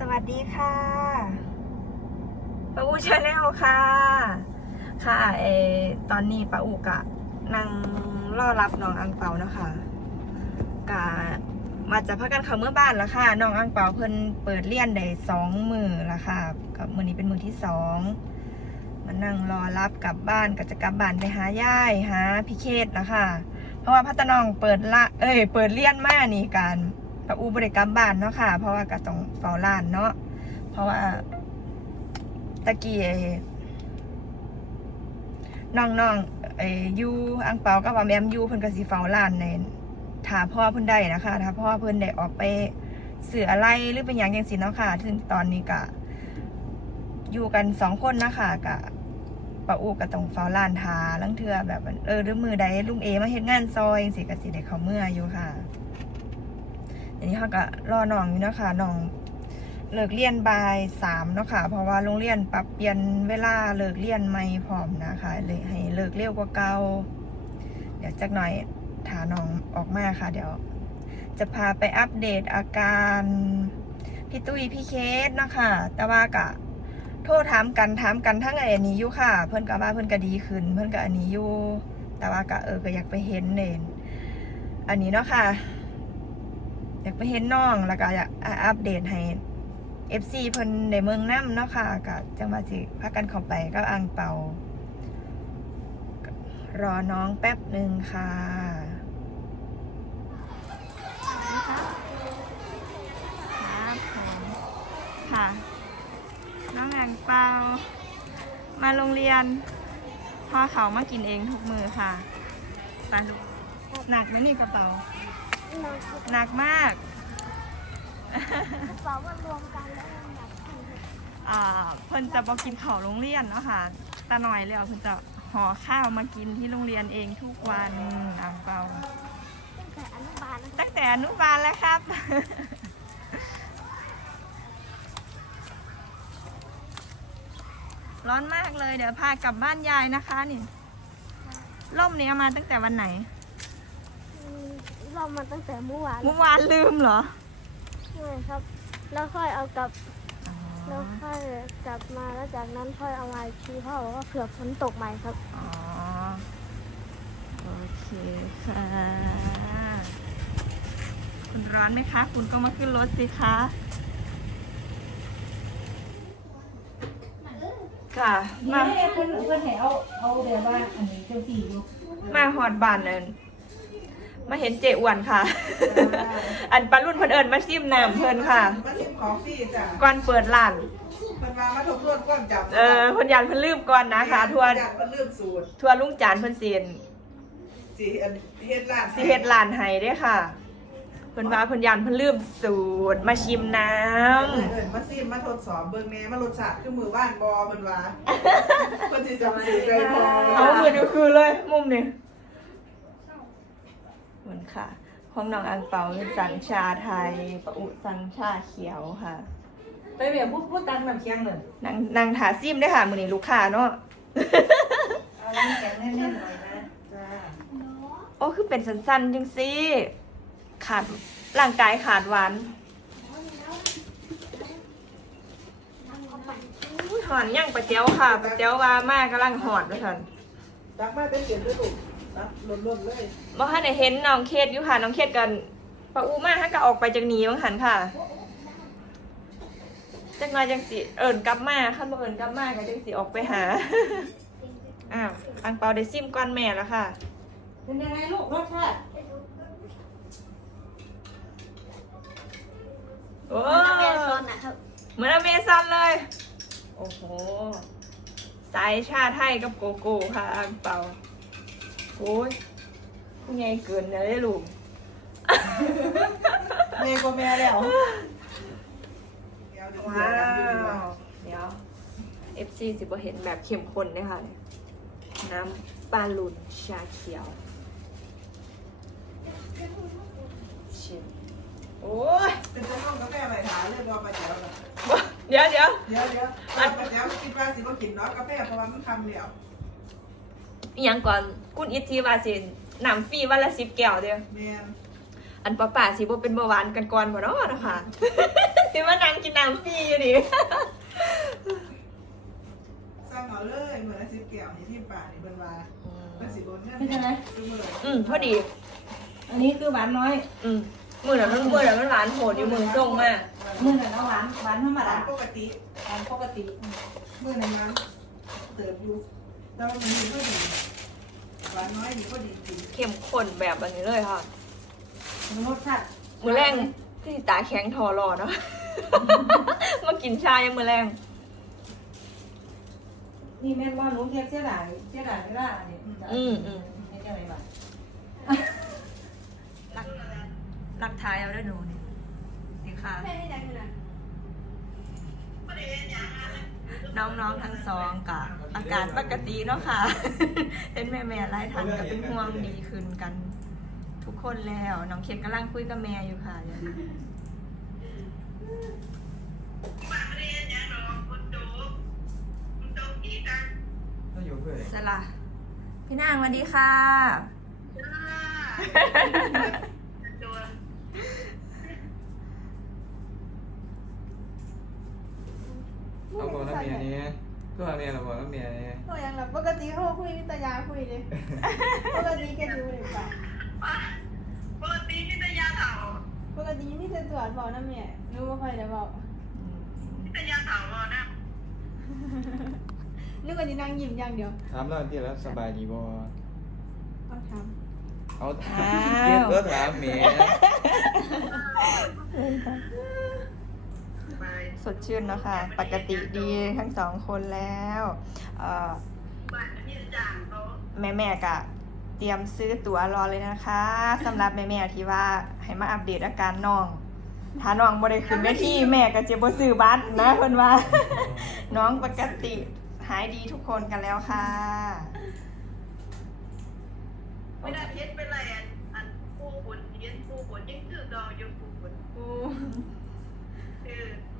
สวัสดีค่ะป้าอูชาแนลค่ะ ค่ะเอตอนนี้ป้าอูกะนั่งรอรับน้องอังเปาเนาะคะกะมาจะพักกันเขาเมื่อบ้านแล้วค่ะ น้องอังเปาเพิ่นเปิดเรียนได้สองมือแล้วค่ะ กับมือนี้เป็นมือที่สองมานั่งรอรับกลับบ้านก็จะกลับบ้านไปหาย่ายหาพี่เคสนะคะเพราะว่าพัตน้องเปิดละ เอ้ย เปิดเรียนมานี่การ ปะอูบริกรรมบ้านเนาะค่ะ เพราะว่าก็ต้องเฝ้าร้านเนาะเพราะว่าตะกี้ไอ้น้องๆไอ้ยูอังเปากับว่าแมมยูเพิ่นก็สิเฝ้าร้านในถ้าพ่อเพิ่นได้นะคะถ้าพ่อเพิ่นได้ออกไปเสืออะไรหรือเป็นอย่างจังซี่เนาะค่ะถึงตอนนี้ก็อยู่กันสองคนนะคะก็ปะอูก็ต้องเฝ้าร้านทาลังเทือแบบ เออหรือมือใดลุงเอมาเฮ็ดงานซอยจังซี่ก็สิได้เขาเมื่ออยู่ค่ะ อันนี้เขาก็รอน้องอยู่นะคะน้องเลิกเรียนบ่ายสามเนาะค่ะ เพราะว่าโรงเรียนปรับเปลี่ยนเวลาเลิกเรียนไม่พร้อมนะคะ เลยให้เลิกเร็วกว่าเก่าเดี๋ยวจักหน่อยถาน้องออกมาค่ะ เดี๋ยว จะพาไปอัปเดตอาการพี่ตุ้ยพี่เคสเนาะคะแต่ว่ากะโทษถามกันถามกันทั้งไอ้อันนี้อยู่ค่ะ เพิ่อนก็ว่าเพิ่อนก็ดีขึ้น เพิ่อนก็อันนี้อยู่แต่ว่ากะเออก็อยากไปเห็นเนนอันนี้เนาะค่ะ อยากไปเห็นน้องแล้วก็อยากอัปเดตให้ FC เพิ่นในเมืองน้ำเนาะค่ะก็จังว่าสิพากันเข้าไปก็อ่างเป่า รอน้องแป๊บหนึ่งค่ะครับผมค่ะ น้องอ่างเปามาโรงเรียนพ่อเขามากินเองทุกมือค่ะไปลูกหนักไหมนี่กระเป๋า หนักมากบอกว่ารวมกันแล้วมันแบบอ่าเพิ่นจะบอกินข้าวโรงเรียนเนาะค่ะตาหน่อยแล้วเพิ่นจะห่อข้าวมากินที่โรงเรียนเองทุกวันอ่างเปาตั้งแต่อนุบาลนะคะตั้งแต่อนุบาลแล้วครับร้อนมากเลยเดี๋ยวพากลับบ้านยายนะคะนี่ร่มนี้เอามาตั้งแต่วันไหนอืม เรามาตั้งแต่เมื่อวานเมื่อวานลืมเหรอใช่ครับ แล้วค่อยเอากลับ แล้วค่อยกลับมาแล้วจากนั้นค่อยเอามาอีกทีพ่อบอกว่าเผื่อฝนตกใหม่ครับอ๋อโอเคค่ะคุณร้อนไหมคะ คุณก็มาขึ้นรถสิคะค่ะ มา เพื่อนเพื่อนให้เอาเอาแบบว่าอันนี้เจ้าสี่อยู่มาหอดบ้านนั่น มาเห็นเจอ้วนค่ะ อันปลารุ่นเพิ่นเอิญมาซิมน้ำเพิ่นค่ะ มาชิมของฟรีจ้ะก่อนเปิดร้านเพิ่นมามาทบทวนความจำเออเพิ่นยันเพิ่นลืมก่อนนะคะทัวอยากเพิ่นลืมสูตรทัวลุงจานเพิ่นเสียนสิอันเฮ็ดร้านสิเฮ็ดร้านให้เด้อค่ะเพิ่นว่าเพิ่นยันเพิ่นลืมสูตรมาชิมน้เออเอิ้นมาซิมมาทดสอบเบิ่งแหน่มารสชาติคือมือบ้านบ่เพิ่นว่าเพิ่นสิจำสูตรได้บ่ำเอาเหมือนอยู่คือเลย มุมนี้ เหมือนค่ะ ของน้องอังเปาเป็นสัญชาไทยปะอุสัญชาเขียวค่ะ ไปแบบพูดพูดตังแบบเคียงเลยนางนางถาซิมได้อค่ะมือนี้ลูกค้าเนาะ เอาแล้วแข็งแน่นๆหน่อยนะจ้าโอ้คือเป็นสั้นๆจังซี่ขาดร่างกายขาดหวานอุ้ยหอนย่างปลาเจียวค่ะปลาเจียวว่ามากกำลังหอดเลยค่ะตักมาเป็นเสียงด้วยลูก ตักล้นๆเลยบ่ทันได้เห็นน้องเคสอยู่ค่ะน้องเคสกันปะอูมาฮักก็ออกไปจากหนีบังหันค่ะจักหน่อยจังสิเอิ้นกลับมาคันบ่เอิ้นกลับมาก็จังสิออกไปหาอ้าวอังเปาได้ซิมก่อนแม่แล้วค่ะ เป็นยังไงลูกรสชาติโอ้แม่ซอนนะครับเหมือนอเมซอนเลย โอ้โห สายชาไทยกับโกโก้ค่ะอังเปา โอ้ยผู้ใหญ่เกินเลยลูกแม่ก็แม่แล้วเดี๋ยวดูว้าเดี๋ยวดูวเดี๋ยว FC สิบเห็นแบบเข้มข้นเลยค่ะ น้ำปลาลุนชาเขียว ชิม โอ้ยเป็นเจ้าของกาแฟใบถาเรียกว่าปลาแจ๋วน่ะเดี๋ยวเดี๋ยวเดี๋ยวเดี๋ยวปลาแจ๋วคิดว่าสิบ่กินเนาะกาแฟเพราะว่ามันคำเดียว อหยังก่อนกุนอิทธิวาสิน้ำฟรีวันละสิบแก้วเดียวแม่นอันป้าป่าสิบ่เป็นเบาหวานกันก่อนบ่เนาะนะคะ สิว่านั่งกินน้ำำฟรีอยู่ดิสร้างเอาเลยเหมือนอาชีพเกี่ยวนี่ที่ป่านี่เป็นว่าเป็นสิบนเงินเป็นจังไงคือมืออืมพอดี อันนี้คือหวานน้อย อืมมือน่ะมันมือน่ะมันหวานโหดอยู่มือส่งมากมื้อนั้นเอาหวานหวานธรรมหวาดานปกติหวานปกติ มือในนั้นเติบอยู่แล้วมันมีก็ดี หวานน้อยมีก็ดีจริงเข้มข้นแบบอันนี้เลยค่ะ รสชาติมือแรงที่ตาแข็งทอรอเนาะ มากินชายังมือแรงนี่แม่นว่าหนูเทียบเสียดายเสียดายเวลาอันนี้อืมอืมให้จังไดบ้างรักรักท้ายเอาด้วยหนูนี่นี่ค่ะแม่ให้ยังไงน้ องๆทั้งสองกับอาการปกติเนาะค่ะ เป็นแม่แม่ๆไล่ทันกับเป็นห่วงดีขึ้นกัน ทุกคนแล้วน้องเคนกำลังคุยกับแม่อยู่ค่ะก็อยู่เพื่อนสละพี่นางสวัสดีค่ะ เอาบอกน้ำเมียนี้ก็เอาเมียเราบอกน้ำเมียนี้โอ้ยังแบบปกติเขาคุยวิตยาคุยเลยปกติแกดูเลยป่ะปกติมิตรยาเถาปกติมีแต่ตรวจบอกนะแม่รู้ว่าใครจะบอกมิตรยาเถาบ่นะนึกว่าจะนั่งยิ้มอย่างเดียวถามเราที่แล้วสบายดีบ่เอาถามเอาถามเกียรก็ถามเมียไป สดชื่นเนาะคะ ปกติดีทั้งสองคนแล้วเอ่อบ้านมีจางเขาแม่แม่ๆกะเตรียมซื้อตั๋วรอเลยนะคะสำหรับแม่แม่ๆที่ว่าให้มาอัปเดตอาการน้อง ถ้าน้องบ่ได้ขึ้นเวทีแม่ก็จะบ่ซื้อบัตรนะเพิ่นว่า น้องปกติหายดีทุกคนกันแล้วค่ะไม่ได้เพชรเป็นไรอันอันผู้ผลเรียนผู้ผลยังคือดอกอยู่ผู้ผลเออ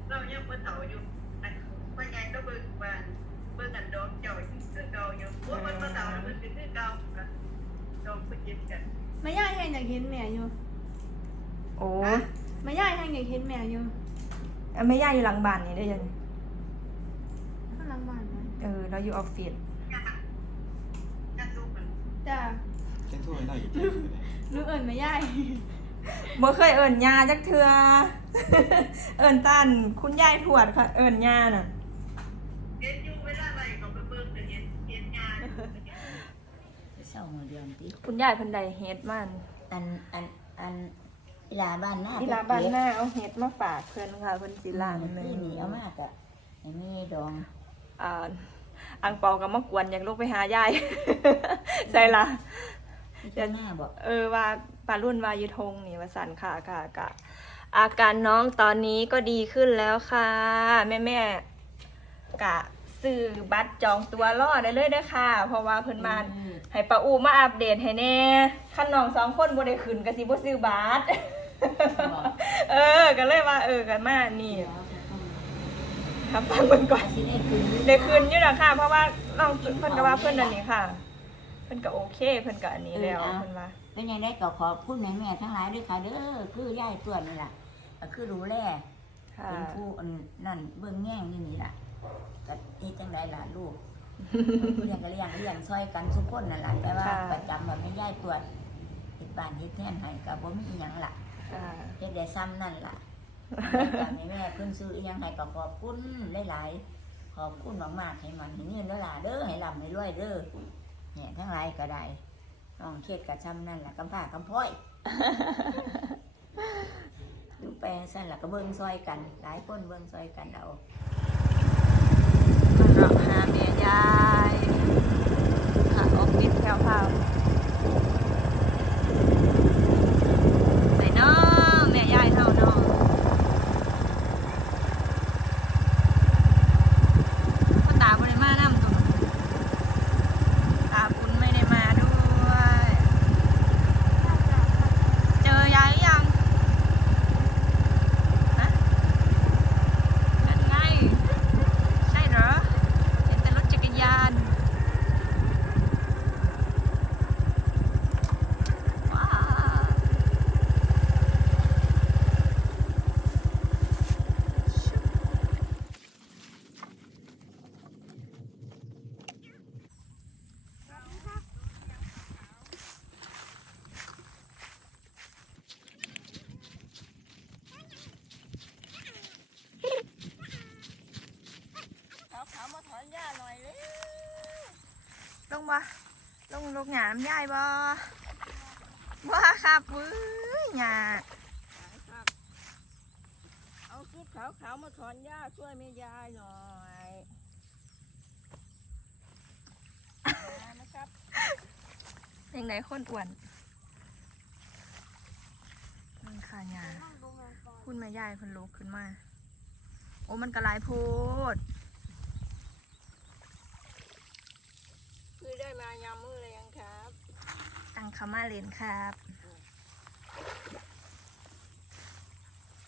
เรายังบ่เฒ่าอยู่ อันว่าไงก็เบิ่งบ้านเบิ่งอันดอกเจ้ายังคือดอกอยู่ว่ามันบ่เฒ่ามันคือคือเก่ากันดอกเพิ่นเจ็บกันมาย่ายแห้งอยากเห็นแม่อยู่โอ้มาย่ายแห้งอยากเห็นแม่อยู่ยไม่ย่าอยู่หลังบ้านนี่ได้ยังข้างหลังบ้านนะเออเราอยู่ออฟฟิศยากยากลูกมันจ้าเช่นทั่วไปได้อยู่นึกเอิญมาย่าย บ่เคยเอิ้นย่าจักเทื่อเอิ้นตันคุณยายทวดค่ะ เอิ้นย่าน่ะเรียนอยู่เวลาไหนก็ไปเบิ่งแต่เรียนเรียนงานเศร้ามือเดือนติคุณยายเพิ่นได้เฮ็ดมันอันอันอันอีหลาบ้านหน้าที่ร้านบ้านหน้าเอาเฮ็ดมาฝากเพิ่นค่ะเพิ่นสิล้างมันแม่ที่หนีเอามากอะไอ้มีดองอ่าอังเปาก็มากวนอยากลงไปหายาย ใช่ล่ะที่เจ้าหน้าบอกเออว่า ปลารุ่นวายุทงนี่ว่าสันค่ะค่ะกะอาการน้องตอนนี้ก็ดีขึ้นแล้วค่ะ แม่แม่ๆกะซื้อบัตรจองตัวรอได้เลยเด้อค่ะ เพราะว่าเพิ่นมาให้ป้าอูมาอัปเดตให้แน่คันน้องสองคนบ่ได้ขึ้นก็สิบ่ซื้อบัตรเออก็เลยว่าเออกันมานี่ครับฟังเพิ่นก่อนอาสิได้คืนได้คืนอยู่นะค่ะ เพราะว่าน้องเพิ่นก็ว่าเพิ่นอันนี้ค่ะ เพิ่นก็โอเค เพิ่นก็อันนี้แล้วเพิ่นว่า เป็นยังได้ก็ขอบคุณแม่แม่ๆทั้งหลายด้วยค่ะเด้อคือย่ายตัวนี่ล่ะก็คือรู้แลค่ะเป็นผู้อันนั่นเบิ่งแง่งนี่นี่ล่ะก็เฮ็ดจังไดล่ะลูกเลี้ยงก็เลี้ยงเลี้ยงซอยกันทุกคนนั่นล่ะแต่ว่าค่ะ ประจำว่าไม่ย่ายตัวเฮ็ดบ้านเฮ็ดแท่นให้ก็บ่มีอิหยังล่ะค่ะ เฮ็ดได้ซ้ำนั่นล่ะแต่แม่แม่เพิ่นซื้ออิหยังให้ก็ขอบคุณหลายๆขอบคุณมากๆให้มันให้เงินเด้อล่ะเด้อให้ร่ำให้รวยเด้อเนี่ยทั้งหลายก็ได้ น้องเครียดกับซ้ำนั่นล่ะกำผ้ากำพ้อย ดูแปลงสั่นล่ะก็เบิ่งซอยกัน หลายคนเบิ่งซอยกันเอาเราหาแม่ยายค่ะออฟฟิศแถวพาวไหนเนาะแม่ยายเท่าเนาะพ่อตาบ่ได้มานำตัวตาคุณไม่ได้มาด้วย เจอยายหรือยังฮะนั่นไง ใช่เหรอ เห็นแต่รถจักรยาน อนย่าหน่อยเลยลงบ่ลงลงหยาน้ำยายบ่ว่าครับวื้ยหยาครับเอาชุดขาวๆมาถอนหญ้าช่วยแม่ยายหน่อยมานะครับเพลงไหนคนอ้วนมันขาหยานั่งดูแมงปอคุณแม่ยายเพิ่นลุกขึ้นมา โอ้มันกระลายโพด คือได้มายามมือเลยยังครับตังคามาเลนครับ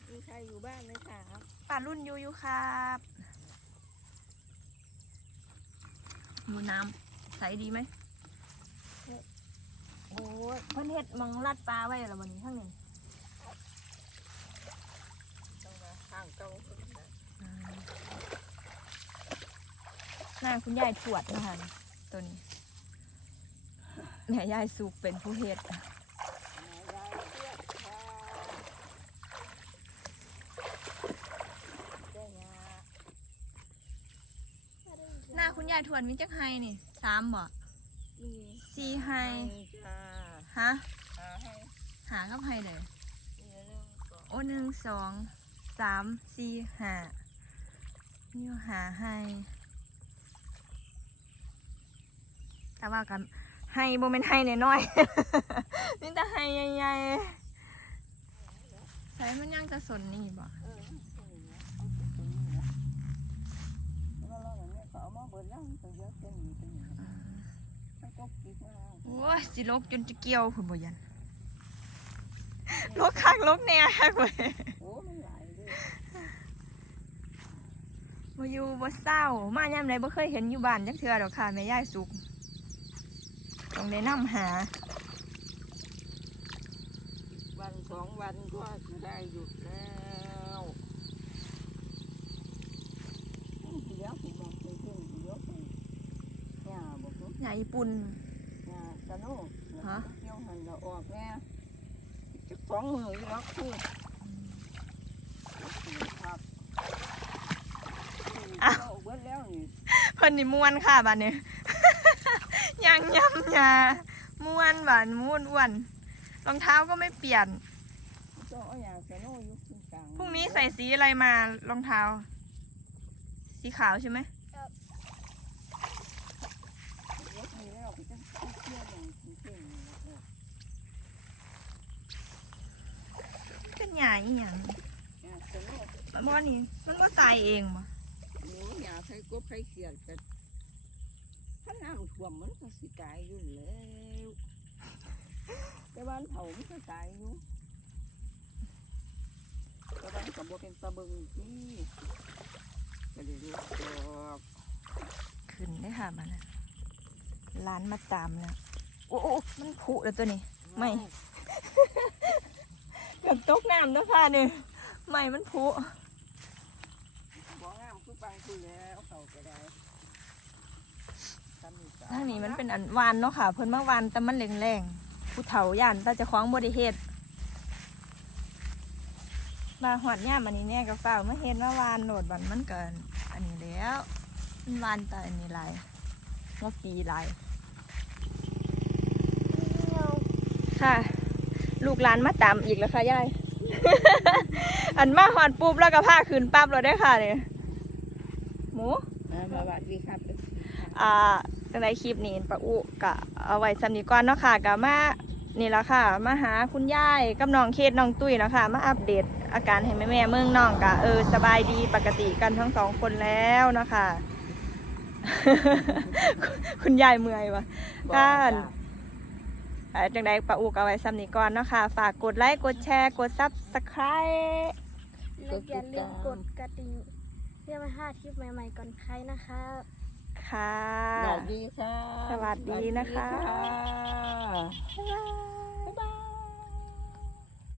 มีใครอยู่บ้านไหมครับป่ารุ่นอยูอยูครับดูน้ำใสดีไหมโอ้ยเพิ่นเฮ็ดหมองลัดปลาไว้แล้ววันนี้ทั้งนี้ต้องมาข้างเก่าหน้าคุณยายถวดนะคะตัวนี้ แม่ยายสุกเป็นผู้เฮ็ดแม่ยายเชื่อค่ะเจ้าหญ้าหน้าคุณยายถวดมีจักไฮนี่สามบ่มีสี่ไฮจ้าฮะหาให้หากับไฮเลยมีเรื่องก่อนโอ้หนึ่งสองสามสี่ห้านี่หาไฮแต่ว่ากัน ไฮโบเป็นไฮน้อยๆนี่แต่ไฮใหญ่ๆใช้มันยังจะสนนี่บ่เออเอาอย่างเงี้ยเอาไปตรงนี้นะแล้วเราเนี่ยก็เอามาเบิดแล้วมันก็เยอะเป็นอย่างนี้เป็นอย่างนี้แล้วก็ปิดมาโอ้ยสิลกจนจะเกี่ยวคุณบ่ยันลกคักลกแหน่คักเว้ยโอ้มันหลายเลยบ่อยู่บ่เศร้า มายามใดบ่เคยเห็นอยู่บ้านจักเทื่อดอกค่ะแม่ยายสุก ต้องได้นำหา วันสองวันก็จะได้หยุดแล้วเดี๋ยวผมบอกขึ้นขึ้นเดี๋ยวไปย่าบอกว่าหญ้าญี่ปุ่นย่าสนุกฮะเที่ยวหันเราออกแน่จะสองมือแล้วคือครับเอาเบิดแล้วนี่ เพิ่นนี่ม่วนค่ะบัดนี้ ยังยำยาม่วนบานม่วนอ้วนรองเท้าก็ไม่เปลี่ยนต้องเอาอย่างสนุกอยู่ตรงกลางพรุ่งนี้ใส่สีอะไรมารองเท้า สีขาวใช่ไหมเดี๋ยวมีแล้วไปจะเที่ยวอย่างจริงๆเป็นหญ้าอีหยังอย่าสนุกมันบ่นี่มันบ่ตายเองบ่หนูอย่าใครกบใครเขียดกันถ้า น้ำท่วมมันก็สิตายอยู่แล้วแต่บ้านเผามันก็ตายอยู่แต่บ้านกับบัเป็นตะเบิงที่ก็เลยรู้ดอกขึ้นได้ค่ะมันน่ะร้านมาตามนะโอ้โอ้มันผุแล้วตัวนี้ ไม่ เกับตกน้ำแล้วค่ะนี่ไม่มันผุบ่งามคือปังคือแล้วเขาก็ได้ตำหจ้ ทางนี้มันเป็นอันวานเนาะค่ะ เพิ่นมาวานแต่มันแรงๆผู้เฒ่าย่านแต่เจะคล้าของบ่ได้เฮ็ดบาหอดย่ามอันนี้แน่ก็เฝ้ามาเฮ็ดมาวานโหลดบันมันเกิน อันนี้แล้วมันวานแต่อันนี้หลายว่าปีหลายเงาค่ะ ลูกหลานมาตามอีกแล้วค่ะยายอันมาหอดปุ๊บแล้วก็พาขึ้นปั๊บเราได้อค่ะเนี่ยหมูอ่ามาวัดดีครับอ่า ในคลิปนี้ปะอุกะเอาไว้สำนีก่อนเนาะค่ะกะมานี่ละค่ะ มาหาคุณยายกับน้องเคสน้องตุ้ยเนาะคะมาอัปเดตอาการให้แม่แม่ๆเมืองน้องกะเออสบายดีปกติกันทั้งสองคนแล้วเนาะคะคุณยายเมื่อยวะก้านเอ่อจังใดปะอุกเอาไว้สำนีก่อนเนาะค่ะ ฝากกดไลค์กดแชร์กดซับสไคร b ์และอย่าลืมกดกระดิ่งเพื่อไม่พลาดคลิปใหม่ๆก่อนใครนะคะ ค่ะ สวัสดีค่ะ สวัสดีนะคะสวัสดีค่ะบ๊ายบาย